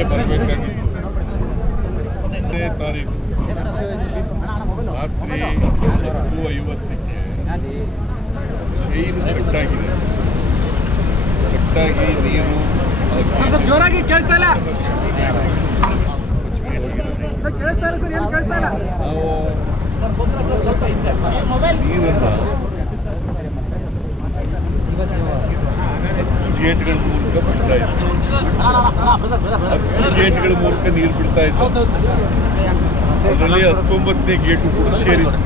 ನಿನ್ನೆ ಬರಬೇಕಾಗಿತ್ತು. 10ನೇ ತಾರೀಕು ರಾತ್ರಿ 10:50ಕ್ಕೆ ಚೈನು ಕಟ್ಟಾಗಿ ನೀರು ಜೋರಾಗಿ ಕೇಳಿಸ್ತಾ ಇಲ್ಲ. ನೀರನ್ನು ಗೇಟ್ಗಳ ಮೂಲಕ ಬಿಡ್ತಾ ಇತ್ತು. ಗೇಟ್ಗಳ ಮೂಲಕ ನೀರು ಬಿಡ್ತಾ ಇತ್ತು. ಅದರಲ್ಲಿ 19ನೇ ಗೇಟು ಕೂಡ ಸೇರಿತ್ತು.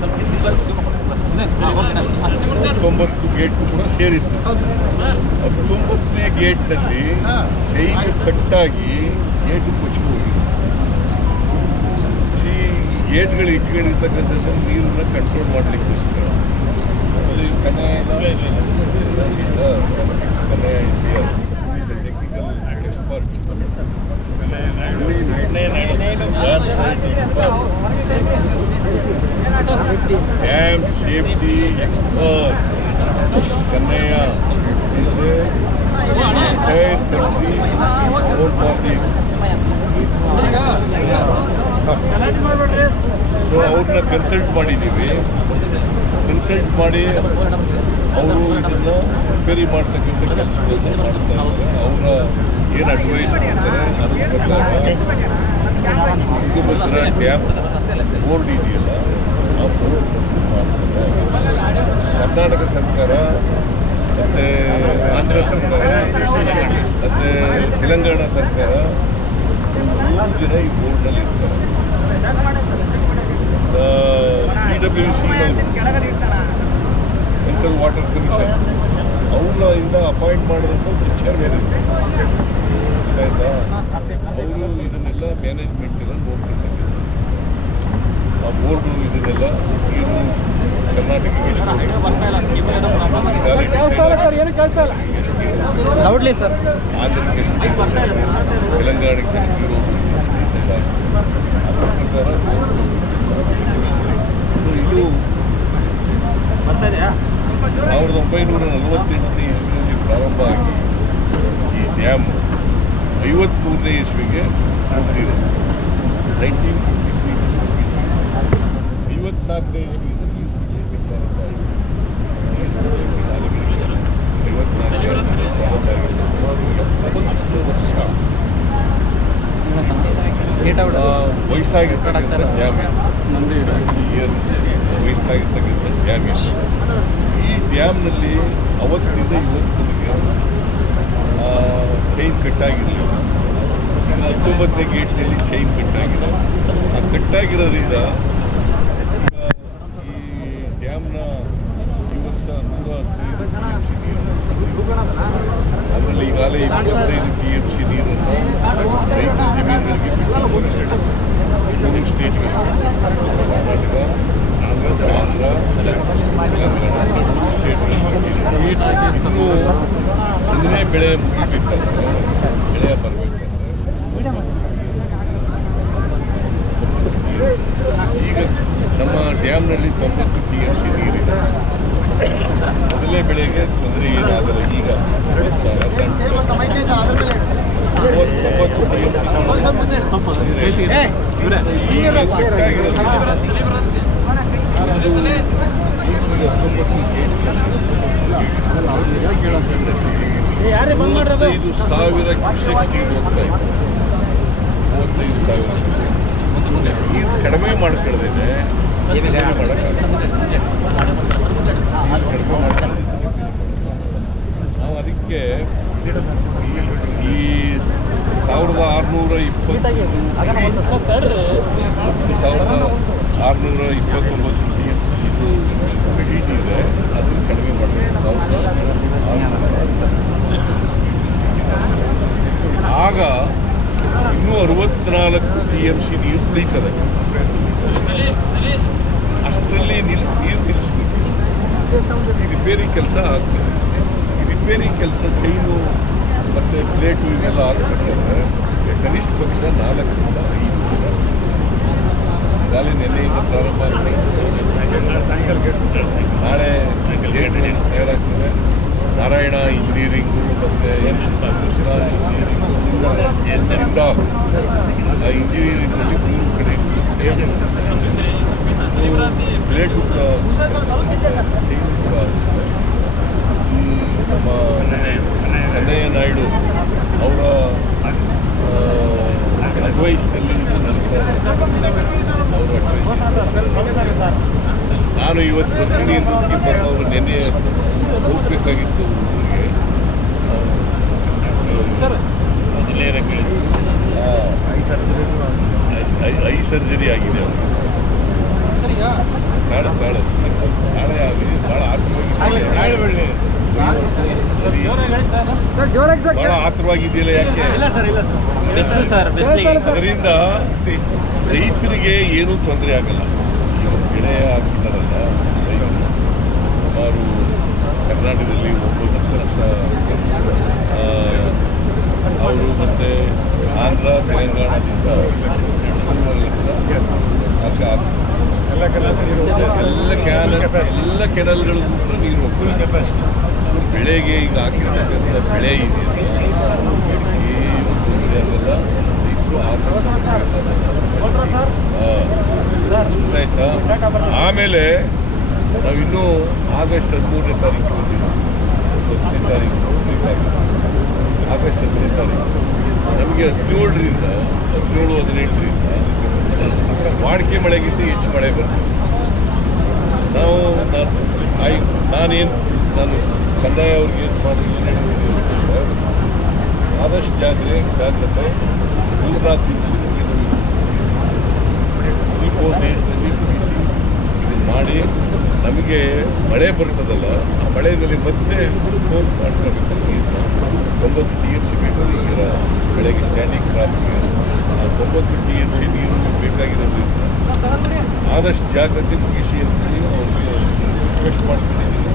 19 ಗೇಟು ಕೂಡ ಸೇರಿತ್ತು. 19ನೇ ಗೇಟ್ನಲ್ಲಿ ಚೈನು ಕಟ್ಟಾಗಿ ಗೇಟು ಕೊಚ್ಚಿಹೋಗಿದೆ. ಗೇಟ್ಗಳು ಇಟ್ಕೊಂಡಿರ್ತಕ್ಕಂಥದ್ದು ನೀರನ್ನ ಕಂಟ್ರೋಲ್ ಮಾಡಲಿಕ್ಕೋಸ್ಕರ technical expert dam safety expert Kannaiah is a entire country known for this. So ಅವ್ರನ್ನ ಕನ್ಸಲ್ಟ್ ಮಾಡಿದ್ದೀವಿ. ಕನ್ಸಲ್ಟ್ ಮಾಡಿ ಅವರು ಇದನ್ನು ರಿಪೇರಿ ಮಾಡ್ತಕ್ಕಂಥ ಕೆಲಸವನ್ನು ಮಾಡ್ತಾ ಇದ್ದಾರೆ. ಅವರ ಏನು ಅಡ್ವೈಸ್ ಮಾಡ್ತಾರೆ ಅದ್ರ ಪ್ರಕಾರ ತುಂಗಭದ್ರಾ ಡ್ಯಾಮ್ ಬೋರ್ಡ್ ಇದೆಯಲ್ಲ ಆ ಬೋರ್ಡ್ ಮಾಡ್ತಾರೆ. ಕರ್ನಾಟಕ ಸರ್ಕಾರ ಮತ್ತು ಆಂಧ್ರ ಸರ್ಕಾರ ಮತ್ತು ತೆಲಂಗಾಣ ಸರ್ಕಾರ 3 ಜನ ಈ ಬೋರ್ಡ್ನಲ್ಲಿ ಇರ್ತಾರೆ. CWC ಸೆಂಟ್ರಲ್ ವಾಟರ್ ಕಮಿಷನ್ ಅವ್ರನ್ನ ಅಪಾಯಿಂಟ್ ಮಾಡಿದಂಥ ಚೇರ್ಮನ್ ಇರ್ತಾರೆ. ಆಯಿತಾ? ಅವರು ಇದನ್ನೆಲ್ಲ ಮ್ಯಾನೇಜ್ಮೆಂಟ್ ಎಲ್ಲ ನೋಡ್ತಿರ್ತಾರೆ. ಆ ಬೋರ್ಡು ಇದನ್ನೆಲ್ಲ ನೀರು ಕರ್ನಾಟಕಕ್ಕೆ ಸರ್ ಆಂಧ್ರಕ್ಕೆ ತೆಲಂಗಾಣಕ್ಕೆ ನೀರು ಅದರ ಪ್ರಕಾರ ಇದು 1948ನೇ ಇಸ್ವಿಯಲ್ಲಿ ಪ್ರಾರಂಭ ಆಗಿ ಈ ಡ್ಯಾಮ್ 53ನೇ ಇಸ್ವಿಗೆ ಮುಗಿದಿದೆ. 1953 54ನೇ ಇಸ್ವಿಯಿಂದ ವಯಸ್ಸಾಗಿರ್ತಕ್ಕಂಥ ಡ್ಯಾಮ್ ವಯಸ್ಸಾಗಿರ್ತಕ್ಕಂಥ ಡ್ಯಾಮ್. ಈ ಡ್ಯಾಮ್ನಲ್ಲಿ ಅವತ್ತಿನಿಂದ ಇವತ್ತಿಗೆ ಚೈನ್ ಕಟ್ಟಾಗಿರಲಿಲ್ಲ. 19ನೇ ಗೇಟ್ನಲ್ಲಿ ಚೈನ್ ಕಟ್ಟಾಗಿದೆ. ಆ ಕಟ್ಟಾಗಿರೋದ್ರಿಂದ ಈ ಡ್ಯಾಮ್ನ ಈ ವರ್ಷ 115 TMC ನೀರು, ಅದರಲ್ಲಿ ಈಗಾಗಲೇ 25 TMC ನೀರನ್ನು ರೈತರ ಜಮೀನುಗಳಿಗೆ ಬಿಟ್ಟು ಯೂನಿಯನ್ ಸ್ಟೇಟ್ಗಳಿಗೆ ಕರ್ನಾಟಕ, ಆಂಧ್ರ, ತೆಲಂಗಾಣ ಸ್ಟೇಟ್ಗಳಿಗೆ ಇನ್ನೂ 1ನೇ ಬೆಳೆ ಮುಗಿಬೇಕಂದ್ರೆ ಬೆಳೆ ಬರಬೇಕಂದ್ರೆ ಈಗ ನಮ್ಮ ಡ್ಯಾಮ್ನಲ್ಲಿ 90 TMC ನೀರಿದೆ. ಮೊದಲನೇ ಬೆಳೆಗೆ ತೊಂದರೆ ಏನಾಗಲ್ಲ. ಈಗ 35,000 ಕ್ಯೂಸೆಕ್ ನೀರು ಹೋಗ್ತಾ ಇದೆ. 35,000 ನೀರು ಕಡಿಮೆ ಮಾಡ್ಕೊಳ್ಳೋದೇನೆ ನಾವು ಅದಕ್ಕೆ ಈ 1629 ಇದು ಶೀಟ್ ಇದೆ, ಅದನ್ನು ಕಡಿಮೆ ಮಾಡಬೇಕು. ಆಗ ಇನ್ನೂ 64 TMC ನೀರು ಉಳಿತದೆ. ಅಷ್ಟರಲ್ಲಿ ನೀರು ನಿಲ್ಲಿಸ್ಬೇಕು. ಈ ರಿಪೇರಿ ಕೆಲಸ ಆಗ್ತದೆ. ಈ ರಿಪೇರಿ ಕೆಲಸ ಚೈನು ಮತ್ತು ಪ್ಲೇಟು ಇವೆಲ್ಲ ಹಾಕ್ಬೇಕಂದ್ರೆ ಕನಿಷ್ಠ ಪಕ್ಷ 4 ರಿಂದ 5 ದಿನ. ಈಗಾಗಲೇ ನೆನ್ನೆಯಿಂದ ಪ್ರಾರಂಭ ಆಗ್ತದೆ. ನಾಳೆ ತಯಾರಾಗ್ತದೆ. ನಾರಾಯಣ ಇಂಜಿನಿಯರಿಂಗು ಮತ್ತು ಕೃಷ್ಣ ಇಂಜಿನಿಯರಿಂಗು ಆ ಇಂಜಿನಿಯರಿಂಗ್ನಲ್ಲಿ 3 ಕಡೆ ಪ್ಲೇಟು ನಮ್ಮ ಕನ್ನಯ್ಯ ನಾಯ್ಡು ಅವರ ಅಡ್ವೈಸ್ನಲ್ಲಿ ಅವರ ಅಡ್ವೈಸ್. ನಾನು ಇವತ್ತು ಬರ್ತೀನಿ ಅಂತ ಅವರು ನೆನ್ನೆ ಹೋಗಬೇಕಾಗಿತ್ತು ಊರಿಗೆ. ಐ ಸರ್ಜರಿ ಆಗಿದೆ ಅವರು. ನಾಳೆ ಆಗಿದೆ, ಭಾಳ ಆತುರವಾಗಿದೆ. ಭಾಳ ಆತುರವಾಗಿದೆಯಲ್ಲ, ಯಾಕೆ? ಅದರಿಂದ ರೈತರಿಗೆ ಏನೂ ತೊಂದರೆ ಆಗಲ್ಲ. ಬೆಳೆ ಹಾಕಿದ್ದಾರಲ್ಲ ರೈತರು, ಸುಮಾರು ಕರ್ನಾಟಕದಲ್ಲಿ 9 ಲಕ್ಷ ಅವರು ಮತ್ತು ಆಂಧ್ರ ತೆಲಂಗಾಣದಿಂದ 2.5 ಲಕ್ಷ ಎಲ್ಲ ಕೆನಲ್ಗಳಿಗೂ ಕೂಡ ನೀರು ಹೋಗ್ತದೆ. ಬೆಳೆಗೆ ಈಗ ಹಾಕಿರ್ತಕ್ಕಂಥ ಬೆಳೆ ಇದೆ, ಏನು ತೊಂದರೆ ಆಗಲ್ಲ. ರೈತರು ಆಯ್ತಾ. ಆಮೇಲೆ ನಾವಿನ್ನೂ ಆಗಸ್ಟ್ 13ನೇ ತಾರೀಕು ಬಂದಿದ್ದೀವಿ. 10ನೇ ತಾರೀಕು ಆಗಸ್ಟ್ 10ನೇ ತಾರೀಕು ನಮಗೆ 17ರಿಂದ 17-18ರಿಂದ ವಾಡಿಕೆ ಮಳೆಗಿಂತ ಹೆಚ್ಚು ಮಳೆ ಬರ್ತದೆ. ನಾನು ಕಂದಾಯ ಅವ್ರಿಗೆ ಏನು ಮಾಡಿ ಆದಷ್ಟು ಜಾಗ್ರತೆ 3-4 ದಿನದಲ್ಲಿ 3-4 ಡೇಸ್ನಲ್ಲಿ ಮುಗಿಸಿ ಇದನ್ನು ಮಾಡಿ ನಮಗೆ ಮಳೆ ಬರ್ತದಲ್ಲ, ಆ ಮಳೆಯಲ್ಲಿ ಮತ್ತೆ ಫೋನ್ ಮಾಡ್ಕೋಬೇಕು. ನೀರನ್ನ 90 TMC ಬೇಕು ಈಗ ಬೆಳೆಗೆ ಸ್ಟ್ಯಾಂಡಿಂಗ್ ಕ್ರಾಪ್ಗೆ. ಆ 90 TMC ನೀರು ಬೇಕಾಗಿರೋದ್ರಿಂದ ಆದಷ್ಟು ಜಾಗ್ರತೆ ಮುಗಿಸಿ ಅಂತೇಳಿ ಅವ್ರಿಗೆ ರಿಕ್ವೆಸ್ಟ್ ಮಾಡ್ಕೊಂಡಿದ್ದೀನಿ.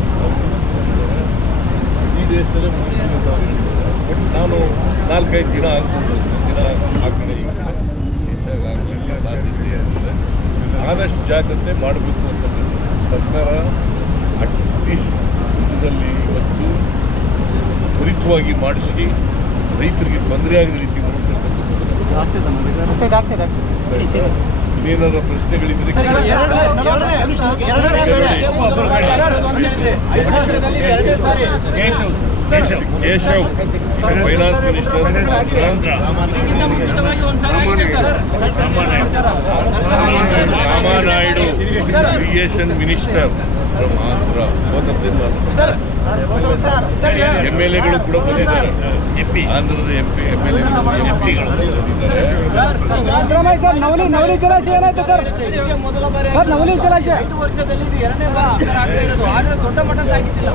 ಈ ದೇಶದಲ್ಲೇ ಮುಗಿಸ್ತೀನಿ ಅಂತ ಅವ್ರು ಹೇಳಿದ್ದಾರೆ. ಬಟ್ ನಾನು 4-5 ದಿನ ಆಗ್ಬೋದು, ದಿನ ಆ ಕಡೆ ಈ ಕಡೆ ಹೆಚ್ಚಾಗಿ ಆಗಲಿಕ್ಕೆ ಸಾಧ್ಯತೆ ಇರ್ತದೆ. ಆದಷ್ಟು ಜಾಗ್ರತೆ ಮಾಡಬೇಕು ಅಂತಕ್ಕಂಥ ಸರ್ಕಾರ ಅಟ್ಲೀಸ್ಟ್ ಇದರಲ್ಲಿ ಇವತ್ತು ತ್ವರಿತವಾಗಿ ಮಾಡಿಸಿ ರೈತರಿಗೆ ತೊಂದರೆ ಆಗದ ರೀತಿ ಇನ್ನೇನಾರ ಪ್ರಶ್ನೆಗಳಿದ್ರೆ Keshav finance minister, Ramanaidu irrigation minister from Andhra, MLA-ಗಳು ಕೂಡ ಬಂದಿದ್ದಾರೆ. ಆಂಧ್ರದ MP-ಗಳು ಬಂದಿದ್ದಾರೆ. ನವಲಿ ಜಲಾಶಯ ಏನಾಯ್ತು ಸರ್? ನವಲಿ ಜಲಾಶಯ 5 ವರ್ಷದಲ್ಲಿ ಇದು 2ನೇ ಬಾರಿ ಇರೋದು. ಆದರೆ ದೊಡ್ಡ ಮಟ್ಟದಲ್ಲಿ ಆಗಿದ್ದಿಲ್ಲ.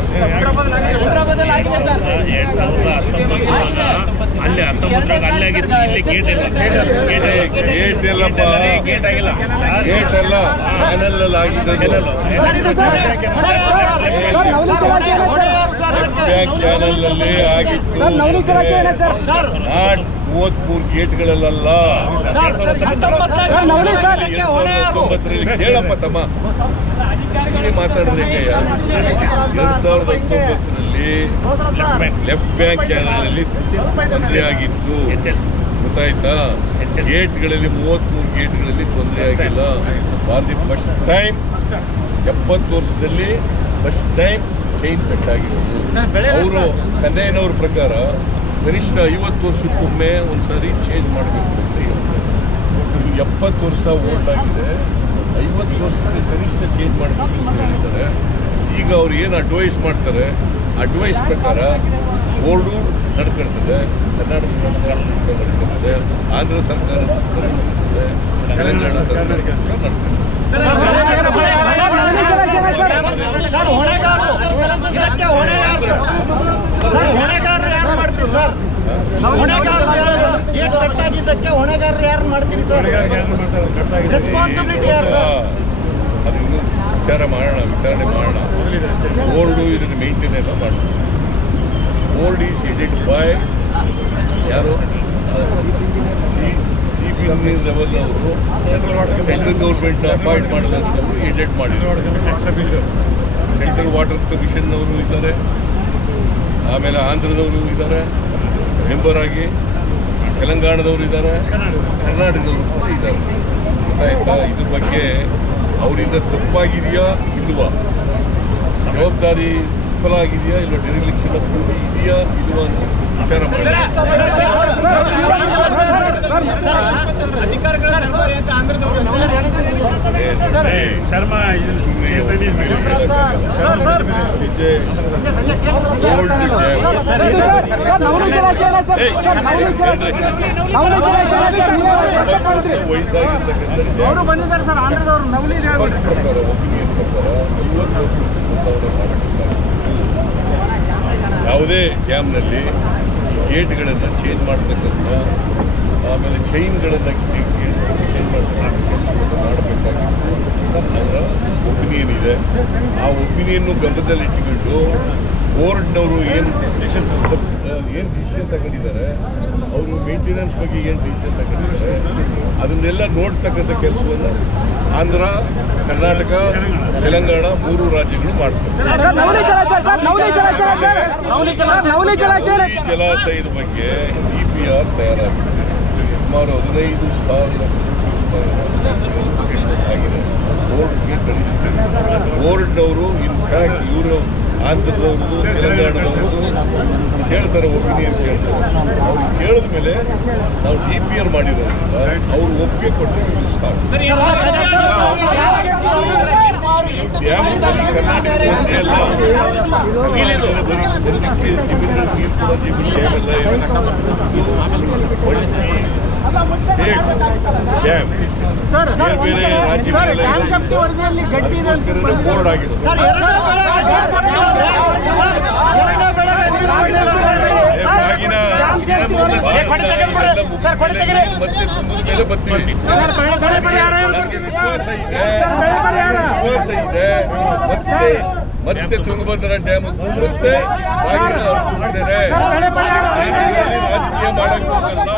ಹೈದರಾಬಾದಲ್ಲಿ ಆಗಿದೆ ಸರ್. ಅಲ್ಲಿ 19 ಅಲ್ಲಿ ಆಗಿತ್ತು. ಇಲ್ಲಿ ಗೇಟ್ ಇಲ್ಲ, ಗೇಟ್ ಎಲ್ಲಪ್ಪ, ಗೇಟ್ ಎಲ್ಲ ಕ್ಯಾನಲ್ ಆಗಿದೆ. ಕ್ಯಾನಲ್ನಲ್ಲಿ ಆಗಿತ್ತು. 33 ಗೇಟ್ಗಳಲ್ಲ. 1990ರಲ್ಲಿ ಕೇಳಪ್ಪ ತಮ್ಮ, ಇಲ್ಲಿ ಮಾತಾಡಿದ್ರೆ 2019ರಲ್ಲಿ ಲೆಫ್ಟ್ ಬ್ಯಾಂಕ್ ಕ್ಯಾನಲ್ನಲ್ಲಿ ತೊಂದರೆ ಆಗಿತ್ತು, ಗೊತ್ತಾಯ್ತಾ? ಗೇಟ್ಗಳಲ್ಲಿ 33 ಗೇಟ್ಗಳಲ್ಲಿ ತೊಂದರೆ ಆಗಿಲ್ಲ. ಫಾರ್ ದಿ ಫಸ್ಟ್ ಟೈಮ್ 70 ವರ್ಷದಲ್ಲಿ ಫಸ್ಟ್ ಟೈಮ್ ಚೈನ್ ಕಟ್ಟಾಗಿರೋದು. ಅವರು ಕನ್ನಯ್ಯನವ್ರ ಪ್ರಕಾರ ಕನಿಷ್ಠ 50 ವರ್ಷಕ್ಕೊಮ್ಮೆ ಒಂದ್ಸಾರಿ ಚೇಂಜ್ ಮಾಡಬೇಕು ಅಂತ ಹೇಳ್ತಾರೆ. 70 ವರ್ಷ ಓಲ್ಡ್ ಆಗಿದೆ, 50 ವರ್ಷಕ್ಕೆ ಕನಿಷ್ಠ ಚೇಂಜ್ ಮಾಡಬೇಕು ಅಂತ ಹೇಳಿದ್ದಾರೆ. ಈಗ ಅವ್ರು ಏನು ಅಡ್ವೈಸ್ ಮಾಡ್ತಾರೆ, ಅಡ್ವೈಸ್ ಪ್ರಕಾರ ಬೋರ್ಡು ನಡ್ಕೊಳ್ತದೆ, ಕರ್ನಾಟಕ ಸರ್ಕಾರ ನಡ್ಕೊಳ್ತದೆ, ಆಂಧ್ರ ಸರ್ಕಾರ ನಡ್ಕೊಳ್ತದೆ, ತೆಲಂಗಾಣ ಸರ್ಕಾರ ನಡ್ಕೊಳ್ತದೆ. ಹೊಣೆಗಾರರು ಯಾರು ಮಾಡ್ತೀರಿ ಸರ್? ರೆಸ್ಪಾನ್ಸಿಬಿಲಿಟಿ ಯಾರು ಸರ್? ಅದನ್ನು ವಿಚಾರಣೆ ಮಾಡೋಣ. ಬೋರ್ಡು ಇದನ್ನು ಮೇಂಟೈನ್ ಎಲ್ಲ ಮಾಡ್ತಾರೆ. ಬೋರ್ಡ್ ಈಸ್ ಹೆಡೆಡ್ ಬೈ ಯಾರು? CP ಲೆವೆಲ್ ಅವರು ಸೆಂಟ್ರಲ್ ಗೌರ್ಮೆಂಟ್ ಅಪಾಯಿಂಟ್ ಮಾಡಿದಂಥವ್ರು ಹೆಡೆಡ್ ಮಾಡಿದ್ದಾರೆ. ಸೆಂಟ್ರಲ್ ವಾಟರ್ ಕಮಿಷನ್ ಅವರು ಇದ್ದಾರೆ, ಆಮೇಲೆ ಆಂಧ್ರದವರು ಇದ್ದಾರೆ ಮೆಂಬರ್ ಆಗಿ, ತೆಲಂಗಾಣದವರು ಇದ್ದಾರೆ, ಕರ್ನಾಟಕದವರು ಕೂಡ ಇದ್ದಾರೆ. ಗೊತ್ತಾಯ್ತಾ? ಇದ್ರ ಬಗ್ಗೆ ಅವರಿಂದ ತಪ್ಪಾಗಿದೆಯಾ ಇಲ್ವಾ, ಜವಾಬ್ದಾರಿ ವಿಫಲ ಆಗಿದೆಯಾ ಇಲ್ಲ, ಡಿರೆಕ್ಷನ್ ಇದೆಯಾ ಇಲ್ವಾ ಅಂತ ವಿಚಾರ ಮಾಡಿ. ಶರ್ಮಾ ಅವರು ಬಂದಿದ್ದಾರೆ ಸರ್, ಆಂಧ್ರದವರು ನವಲಿ ಯಾವುದೇ ಡ್ಯಾಮ್ನಲ್ಲಿ ಗೇಟ್ಗಳನ್ನು ಚೇಂಜ್ ಮಾಡ್ತಕ್ಕಂಥ, ಆಮೇಲೆ ಚೈನ್ಗಳನ್ನು ಚೇಂಜ್ ಮಾಡ್ತಕ್ಕಂಥ ಕೆಲಸವನ್ನು ಮಾಡಬೇಕಾಗಿತ್ತು ಅವರ ಒಪಿನಿಯನ್ ಇದೆ. ಆ ಒಪಿನಿಯನ್ನು ಗಮನದಲ್ಲಿಟ್ಟುಕೊಂಡು ಬೋರ್ಡ್ನವರು ಏನು ಡಿಸಿಷನ್ ತಗೊಂಡಿದ್ದಾರೆ, ಅವರು ಮೇಂಟೆನೆನ್ಸ್ ಬಗ್ಗೆ ಏನು ಡಿಸಿಷನ್ ತಗೊಂಡಿದ್ದಾರೆ ಅದನ್ನೆಲ್ಲ ನೋಡ್ತಕ್ಕಂಥ ಕೆಲಸವನ್ನು ಆಂಧ್ರ, ಕರ್ನಾಟಕ, ತೆಲಂಗಾಣ 3 ರಾಜ್ಯಗಳು ಮಾಡ್ತಾರೆ. ಈ ಜಲಾಶಯದ ಬಗ್ಗೆ DPR ತಯಾರಾಗಿದೆ. ಸುಮಾರು 15,000 ಆಗಿದೆ. ಬೋರ್ಡ್ಗೆ ಕಳಿಸಿದ್ದಾರೆ. ಬೋರ್ಡ್ನವರು ಇನ್ಫ್ಯಾಕ್ಟ್ ಇವರು ಆಂಧ್ರದವ್ರದ್ದು, ತೆಲಂಗಾಣದವ್ರದ್ದು ಕೇಳ್ತಾರೆ, ಒಪಿನಿಯನ್ ಕೇಳ್ತಾರೆ. ಅವ್ರು ಕೇಳಿದ ಮೇಲೆ ನಾವು DPR ಮಾಡಿರೋದ್ರಿಂದ ಅವರು ಒಪ್ಪಿಗೆ ಕೊಟ್ಟು ಸ್ಟಾರ್ಟ್. ಡ್ಯಾಮ್ ಕರ್ನಾಟಕದ ಒಂದೇ ಅಲ್ಲ, ನೀರು ಕೂಡ ಡ್ಯಾಮ್ ಎಲ್ಲ ಡ್ಯಾಮ್ ಬೇರೆ ಬೇರೆ ರಾಜ್ಯಗಳೆಲ್ಲ ಬೋರ್ಡ್ ಆಗಿದೆ. ಮತ್ತೆ ತುಂಬಿದ ಮೇಲೆ ಬರ್ತೀವಿ. ವಿಶ್ವಾಸ ಇದೆ ಮತ್ತೆ ತುಂಗಭದ್ರಾ ಡ್ಯಾಮ್ ಮತ್ತೆ ರಾಜಕೀಯ ಮಾಡಕ್ಕೆ ಹೋಗಲ್ಲ.